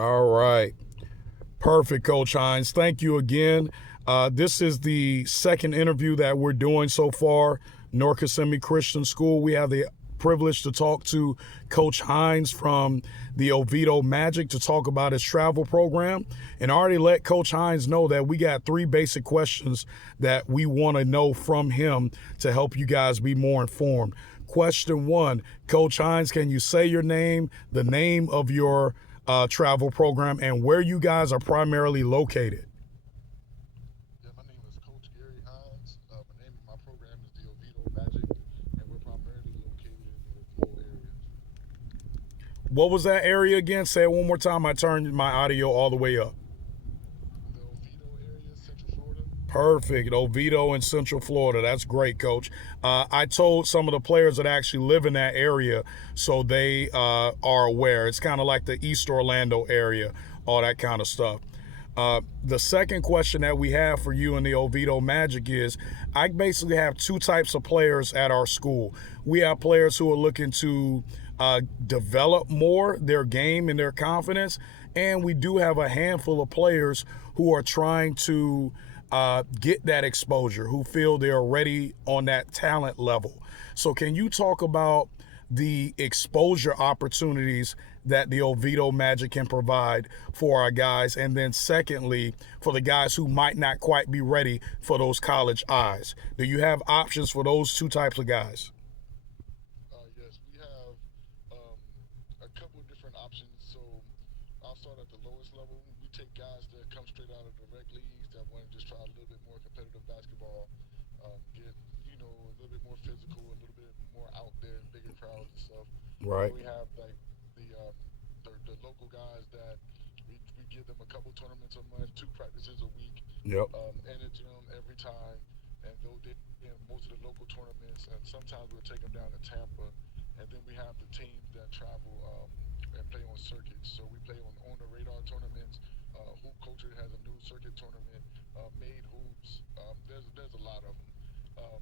All right. Perfect, Coach Hines. Thank you again. This is the second interview that we're doing so far. North Kissimmee Christian School. We have the privilege to talk to Coach Hines from the Oviedo Magic to talk about his travel program. And I already let Coach Hines know that we got three basic questions that we want to know from him to help you guys be more informed. Question one, Coach Hines, can you say your name, the name of your travel program, and where you guys are primarily located? Yeah, my name is Coach Gary Hines. The name of my program is the Oviedo Magic, and we're primarily located in the Oviedo area. What was that area again? Say it one more time. I turned my audio all the way up. The Oviedo area, Central Florida. Perfect. Oviedo in Central Florida. That's great, Coach. I told some of the players that actually live in that area, so they are aware. It's kind of like the East Orlando area, all that kind of stuff. The second question that we have for you in the Oviedo Magic is I basically have two types of players at our school. We have players who are looking to develop more their game and their confidence, and we do have a handful of players who are trying to get that exposure, who feel they're ready on that talent level. So, can you talk about the exposure opportunities that the Oviedo Magic can provide for our guys? And then, secondly, for the guys who might not quite be ready for those college eyes, do you have options for those two types of guys? Yes, we have um, a couple of different options. So I'll start at the lowest level. We take guys that come straight out of the rec leagues that want to just try a little bit more competitive basketball, get a little bit more physical, a little bit more out there in bigger crowds and stuff. And then Right. we have like the local guys that we give them a couple tournaments a month, two practices a week, Yep. in the gym every time, and they'll they in most of the local tournaments, and sometimes we'll take them down to Tampa, and then we have the teams that travel and play on circuits. So we play on the radar tournaments. Hoop Culture has a new circuit tournament. Made Hoops. There's a lot of them. Um,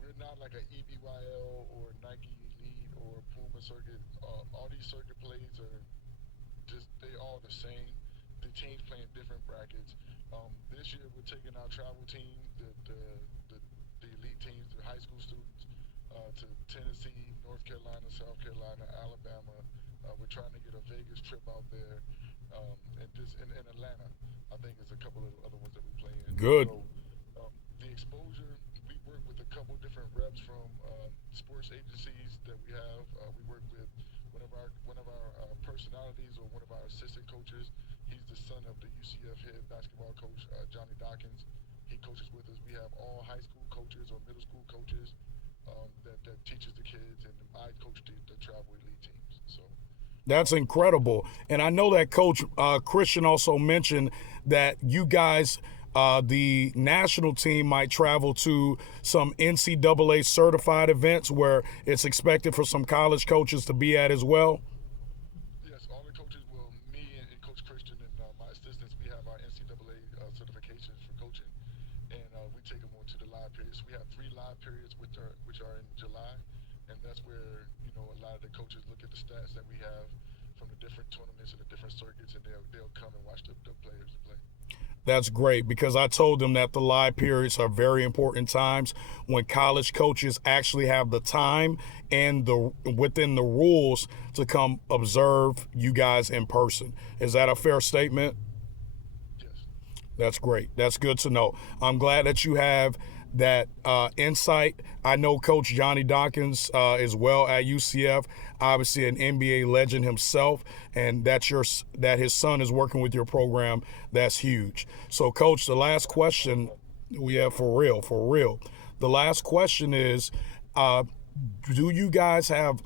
we're not like a EBYL or Nike Elite or Puma circuit. All these circuit plays are just they all the same. The teams playing different brackets. This year we're taking our travel team, the, the elite teams, the high school students, to Tennessee, North Carolina, South Carolina, Alabama. We're trying to get a Vegas trip out there, and just in Atlanta. I think there's a couple of other ones that we play in. Good. So the exposure, we work with a couple different reps from sports agencies that we have. We work with one of our personalities or one of our assistant coaches. He's the son of the UCF head basketball coach, Johnny Dawkins. He coaches with us. We have all high school coaches or middle school coaches that teaches the kids, and I coach the travel elite teams. So That's incredible. And I know that Coach Christian also mentioned that you guys, the national team, might travel to some NCAA certified events where it's expected for some college coaches to be at as well. yes, all the coaches will. Me and Coach Christian and my assistants, we have our NCAA certifications for coaching, and we take them on to the live periods. We have three live periods which are in July, and that's where a lot of the coaches look at the stats that we have from the different tournaments and the different circuits, and they'll come and watch the players play. That's great because I told them that the live periods are very important times when college coaches actually have the time and the within the rules to come observe you guys in person. Is that a fair statement? Yes. That's great. That's good to know. I'm glad that you have that insight. I know Coach Johnny Dawkins as well at UCF, obviously an NBA legend himself, and that his son is working with your program. That's huge. So, Coach, the last question we have for real, for real. The last question is, uh, do you guys have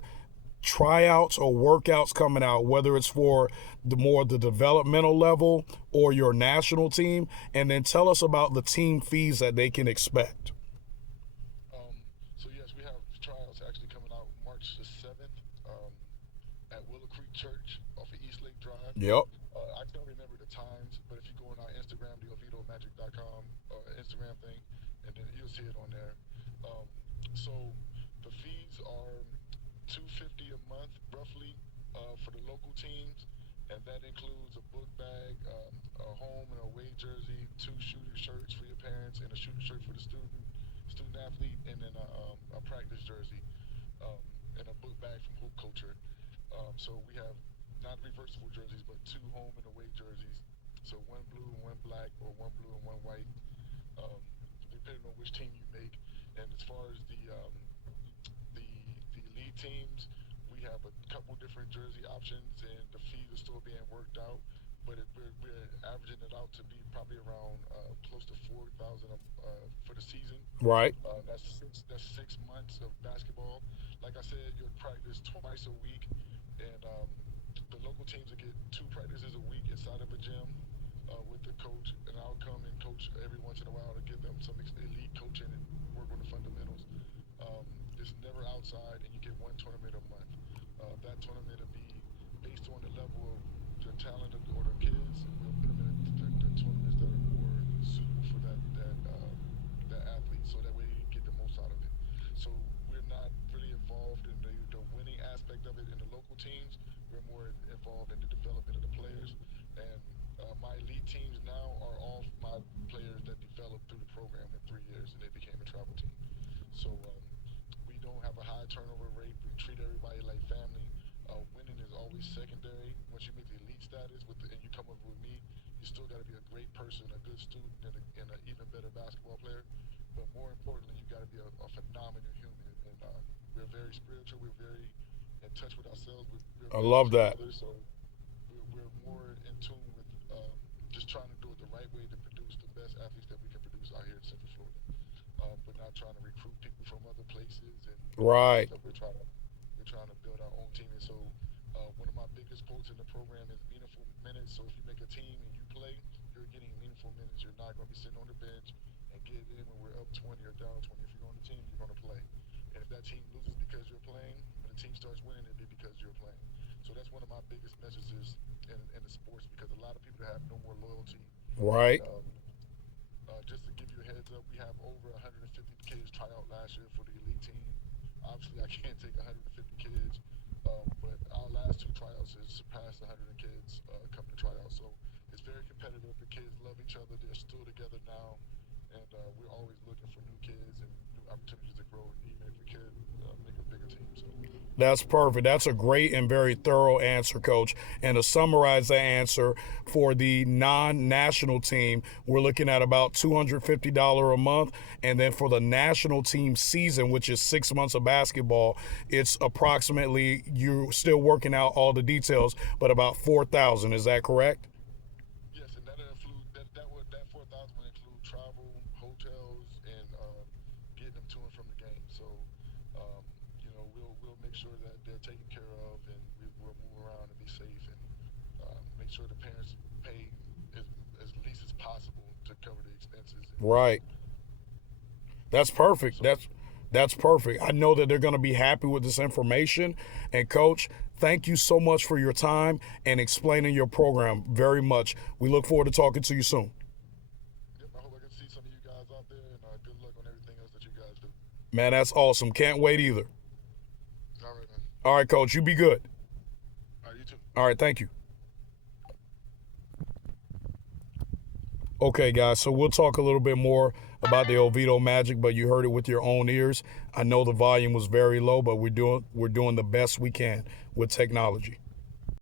tryouts or workouts coming out, whether it's for the developmental level or your national team, and then tell us about the team fees that they can expect. So yes, we have trials actually coming out March the 7th, at Willow Creek Church off of East Lake Drive. Yep. I don't remember the times, but if you go on our Instagram, the OviedoMagic.com Instagram thing, and then you'll see it on there. Um, so the fees are $250 a month, roughly, for the local teams, and that includes a book bag, a home and away jersey, two shooter shirts for your parents, and a shooter shirt for the student athlete, and then a practice jersey, um, and a book bag from Hoop Culture. So we have not reversible jerseys, but two home and away jerseys. So one blue and one black, or one blue and one white, um, depending on which team you make. And as far as the the league teams, we have a couple different jersey options, and the fees are still being worked out. But we're averaging it out to be probably around close to 4,000 for the season. Right. That's 6 months of basketball. Like I said, you'll practice twice a week, and the local teams will get two practices a week inside of a gym with the coach, and I'll come and coach every once in a while to give them some elite coaching and work on the fundamentals. Um, it's never outside, and you get one tournament a month. That tournament will be based on the level of the talent of or the kids. We'll put them in the tournaments that are more suitable for that athlete, so that way you get the most out of it. So we're not really involved in the winning aspect of it in the local teams. We're more involved in the development of the players. And my elite teams now are all my players that developed through the program in 3 years, and they became a travel team. So we don't have a high turnover rate. We treat everybody like family. Winning is always secondary. Once you make the elite status and you come up with me, you still got to be a great person, a good student, and an even better basketball player. But more importantly, you got to be a phenomenal human. And we're very spiritual. We're very in touch with ourselves. We're I very love much that. together. So we're more in tune with just trying to do it the right way to produce the best athletes that we can produce out here in Central Florida. But not trying to recruit people from other places and all that Right. stuff. We're trying to build our own team. And so one of my biggest quotes in the program is meaningful minutes. So if you make a team and you play, you're getting meaningful minutes. You're not going to be sitting on the bench and get in when we're up 20 or down 20. If you're on the team, you're going to play. And if that team loses because you're playing, when the team starts winning, it'll be because you're playing. So that's one of my biggest messages in the sports, because a lot of people have no more loyalty. And Right. just to give you a heads up, we have over 150 kids try out last year for the elite team. Obviously, I can't take 150 kids, but our last two tryouts has surpassed 100 kids coming to try out. So it's very competitive. The kids love each other. They're still together now, and we're always looking for new kids and new opportunities to grow, even if we could make a bigger team. So. That's perfect. That's a great and very thorough answer, Coach. And to summarize that answer, for the non-national team, we're looking at about $250 a month. And then for the national team season, which is 6 months of basketball, it's approximately, you're still working out all the details, but about 4,000. Is that correct? Yes, and that'll include that 4,000 will include travel, hotels, and getting them to and from the game. So, we'll make sure that they're taken care of, and we'll move around and be safe, and make sure the parents pay as least as possible to cover the expenses. Right. That's perfect. So, That's perfect. I know that they're going to be happy with this information. And Coach, thank you so much for your time and explaining your program very much. We look forward to talking to you soon. yep, I hope I can see some of you guys out there, and good luck on everything else that you guys do. Man, that's awesome. Can't wait either. All right, man. All right, Coach, you be good. All right, you too. All right, thank you. Okay, guys, so we'll talk a little bit more about the Oviedo Magic, but you heard it with your own ears. I know the volume was very low, but we're doing the best we can with technology.